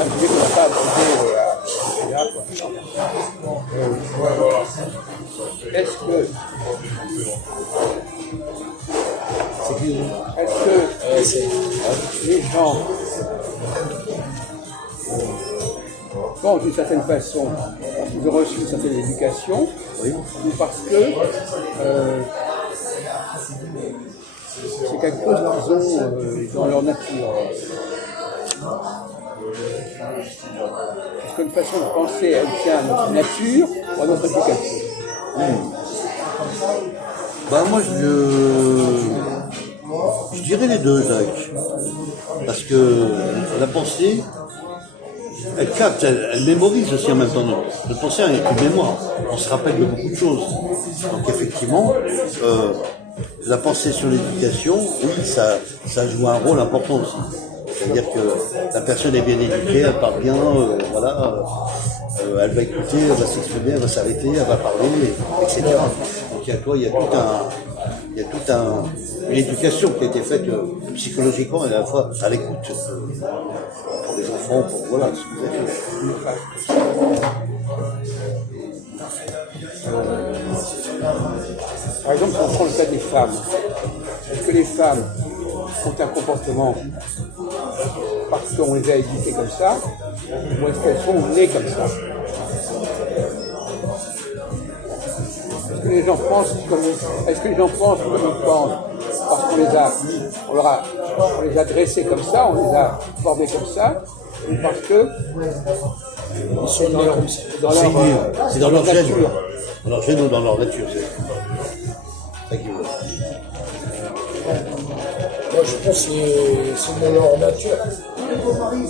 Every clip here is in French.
un sujet qu'on n'a pas abordé là, quoi. Est-ce que les gens bon, d'une certaine façon, ils ont reçu une certaine éducation, ou parce que c'est quelque chose qu'ils ont dans leur nature. Est-ce qu'une façon de penser, elle tient à notre nature ou à notre éducation? Moi, je dirais les deux, Jacques. Parce que la pensée, elle capte, elle mémorise aussi en même temps. Notre pensée est une mémoire. On se rappelle de beaucoup de choses. Donc effectivement, la pensée sur l'éducation, oui, ça joue un rôle important aussi. C'est-à-dire que la personne est bien éduquée, elle parle bien, elle va écouter, elle va s'exprimer, elle va s'arrêter, elle va parler, etc. Donc il y a toute une éducation qui a été faite psychologiquement et à la fois à l'écoute pour les enfants, pour voilà ce que vous avez fait. Par exemple, si on prend le cas des femmes, est-ce que les femmes ont un comportement parce qu'on les a éduquées comme ça, ou est-ce qu'elles sont nées comme ça? Est-ce que les gens pensent comme ils pensent parce qu'on les a dressés comme ça, on les a formés comme ça, ou parce que ils sont nés comme ça, c'est dans leur nature. Gène. Dans leur gène ou dans leur nature, c'est ça qui veut. Moi, je pense que c'est dans leur nature. Ils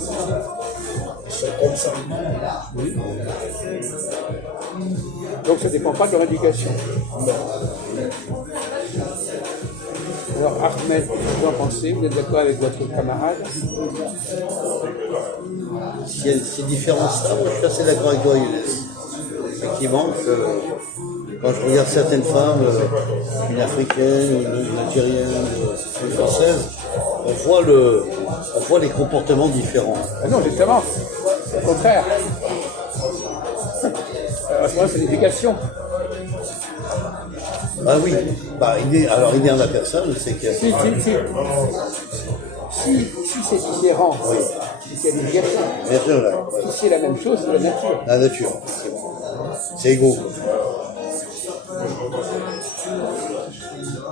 sont comme ça. Oui. Donc ça ne dépend pas de leur éducation. Alors Ahmed, vous en pensez? Vous êtes d'accord avec votre camarade? C'est différent ça, moi je suis assez d'accord avec toi, Younes. Effectivement, quand je regarde certaines femmes, une africaine, une algérienne, une française, on voit les comportements différents. Ah non, justement, au contraire. À ce moment-là, c'est l'éducation. Ah oui, il est en la personne, c'est que... Si c'est différent, oui. Si c'est l'éducation. Bien sûr, là. Si c'est la même chose, c'est la nature. La nature, c'est bon. C'est égaux.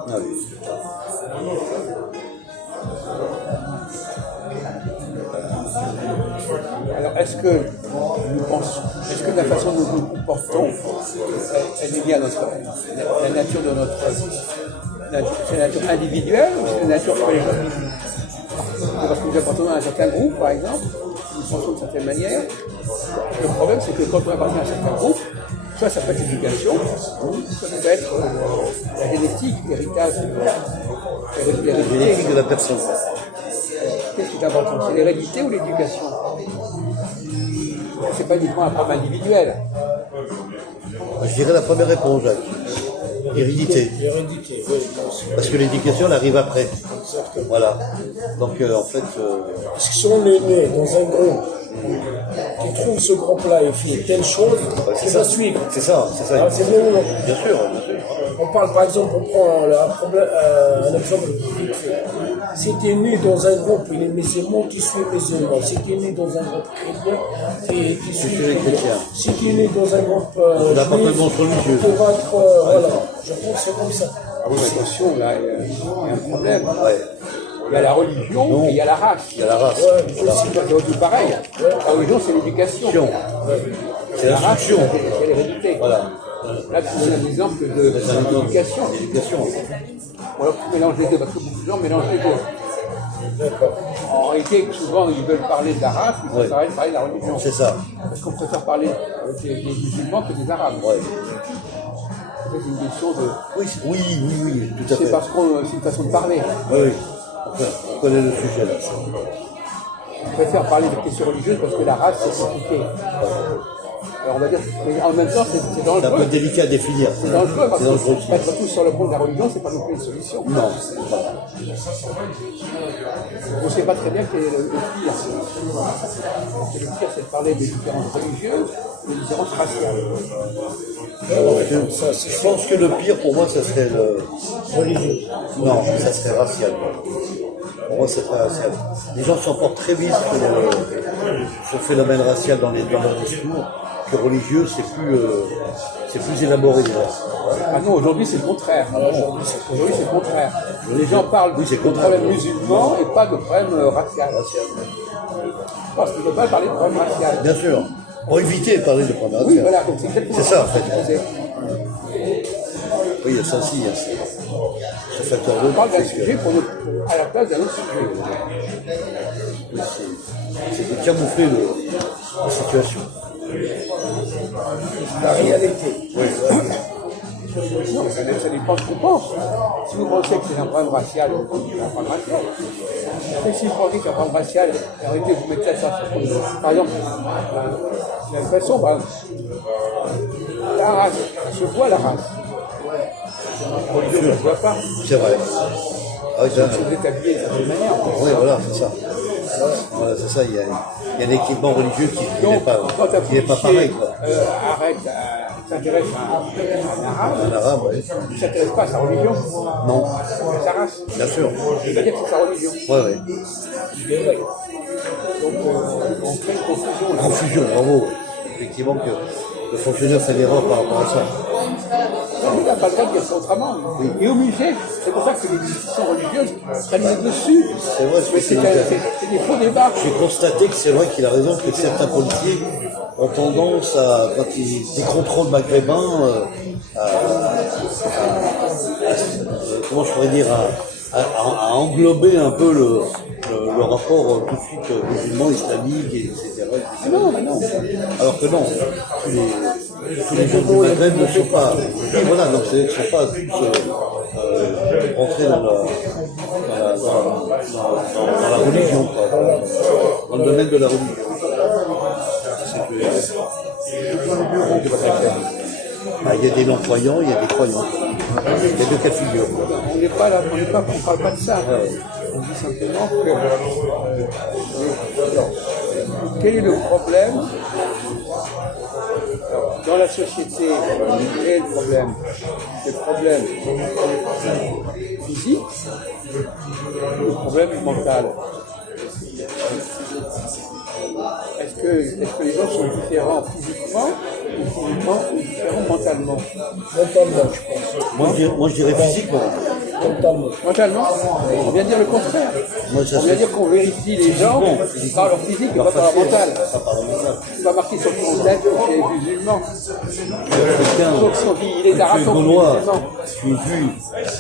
Ah oui. Alors, est-ce que la façon dont nous nous comportons, elle est liée à la nature de notre... C'est la nature individuelle ou c'est la nature collective? Parce que nous appartenons à un certain groupe, par exemple, nous pensons d'une certaine manière. Le problème, c'est que quand on appartient à un certain groupe, soit ça peut être l'éducation, soit ça peut être la génétique, l'héritage, Génétique de la personne. Qu'est-ce qui est important? C'est l'hérédité ou l'éducation? C'est pas uniquement un problème individuel. Je dirais la première réponse, Jacques. Hérédité. Hérédité, oui. Parce que l'éducation, elle arrive après. Exactement. Voilà. Donc, en fait... Parce que si on est né dans un groupe qui trouve ce groupe-là et fait telle chose, il va suivre. C'est ça. Ah, c'est vrai ou non? Bien sûr. On parle, par exemple, on prend un exemple vite fait. Si tu es né dans un groupe, il est musulman, tu suis musulman. Si tu es né dans un groupe chrétien, tu suis chrétien. Si tu es né dans un groupe juif, tu vas être... voilà, je pense que c'est comme ça. Ah oui, mais attention, là, il y a un problème. Ouais. Il y a la religion et il y a la race. Il y a la race. C'est tout pareil. La religion, c'est l'éducation. C'est l'instruction. C'est l'hérédité. Voilà. Là, tu donnes un exemple de l'éducation. Ou alors tu mélanges les deux, parce que beaucoup de gens mélangent les deux. En réalité, souvent, ils veulent parler de la race, ils préfèrent parler de la religion. C'est ça. Parce qu'on préfère parler des musulmans que des arabes. Ouais. C'est une question de... Oui, tout à fait. C'est parce que c'est une façon de parler. Oui. On connaît le sujet là. On préfère parler de questions religieuses parce que la race, c'est compliqué. Alors on va dire, mais en même temps, c'est C'est un peu dangereux. délicat à définir. C'est dangereux parce C'est dangereux que aussi. mettre tout sur le compte de la religion, c'est pas non plus une solution. Non. On ne sait pas très bien quel est le pire. Le pire, c'est de parler des différences religieuses, des différences raciales. Je pense que le pire pour moi, ça serait le religieux. Non, ça serait racial. Pour moi, ça serait racial. Les gens s'emportent très vite sur le phénomène racial dans leur discours, que religieux, c'est plus élaboré déjà. Ah non, aujourd'hui c'est le contraire. Aujourd'hui c'est le contraire. Les gens parlent Oui, c'est de le contraire. problèmes musulmans et pas de problèmes raciaux. Parce qu'ils ne veulent pas parler de problèmes raciaux. Bien sûr. Pour éviter de parler de problème Oui, racial. voilà, donc c'est exactement C'est ça, en fait. ce que je disais. Oui, il y a ça aussi, il y a ce facteur-là. On parle d'un qui fait que- sujet à la place d'un autre sujet. Oui, c'est de camoufler la situation. La réalité. Non, ça dépend de ce qu'on pense. Si vous pensez que c'est un problème racial, vous dites un problème racial. Et si vous pensez que c'est un problème racial, arrêtez, vous mettez ça sur. Par exemple, j'ai l'impression, par exemple, la race, se voit la race. La religion, ça ne se voit pas. C'est vrai. Ah oui, ça, Si vous êtes habillé de cette manière. oui, voilà, c'est ça. Voilà, c'est ça. Il y a un équipement religieux qui n'est Donc, pas quand un pareil, quoi. arrête, s'intéresse à un arabe, Un arabe, oui. il ne s'intéresse pas à sa religion, Non, à sa race. bien sûr. Il va dire que c'est sa religion. Oui, oui. Donc, on crée une confusion. là. Confusion, bravo. Effectivement que le fonctionnaire fait l'erreur par rapport à ça. Il n'a pas le droit de dire ça autrement. Il est obligé. C'est pour ça que les discussions religieuses prennent le dessus. C'est vrai, Mais c'est des faux débats. J'ai constaté que c'est vrai qu'il a raison que certains policiers ont tendance à, quand ils des contrôles maghrébins, comment je pourrais dire, à englober un peu le rapport tout de suite musulman, islamique, etc. Non, mais non. Alors que non, tous les gens du Maghreb ne sont pas. Et voilà, donc ne sont pas tous rentrés dans la religion, quoi, dans le domaine de la religion. Il y a des non-croyants, il y a des croyants. Il y a deux cas de figure. On n'est pas là, on parle pas de ça. On dit simplement que quel est le problème dans la société? Quel est le problème? Le problème physique, le problème mental. Est-ce que les gens sont différents physiquement ou différents mentalement? Mentalement, je pense. Moi, je dirais physiquement. Mentalement. Mentalement, on vient dire le contraire. Moi, ça On vient serait- dire qu'on vérifie les gens par leur physique et pas par leur mental. C'est pas marqué sur ton tête que tu es musulman. Quelqu'un, Sauf si on dit il est arabe, tu es donc il est gaulois, musulman. tu es juif,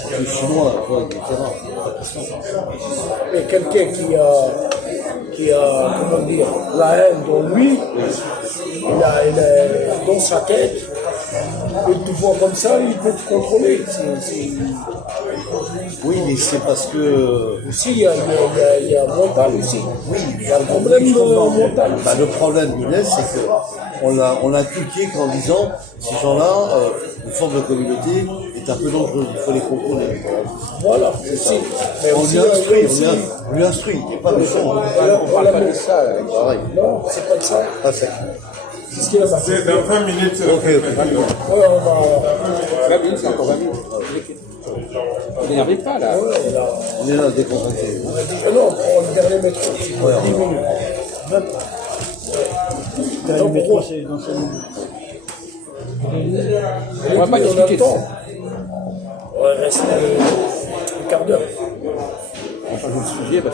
tu es chinois, quoi, etc. Mais quelqu'un qui a, comment dire, la haine dans lui, il a dans sa tête, il te voit comme ça, il peut te contrôler. Oui, mais c'est parce que... Aussi, il y a mental aussi. Oui, Il y a un problème mental. Bah, le problème, Younes, c'est qu'on l'a inculqué qu'en disant, ces gens-là, une forme de communauté est un peu dangereuse, il faut les contrôler. Voilà, c'est ça. Mais On aussi, lui instruit, aussi, on lui instruit, il n'est pas méchant. On parle pas de ça. Là. Pareil. non, c'est pas ça. Ah, c'est... C'est ce qu'il a passé. C'est dans 20 minutes. Ok. Ouais, on va. 20 minutes, c'est encore 20 minutes. Vous n'énervez pas là. On est là, décontracté. On a dit, non, on prend le dernier métro. 10 minutes. 20. Le métro, c'est dans 5 minutes. On va pas discuter de ça. On va rester un quart d'heure. On change de sujet.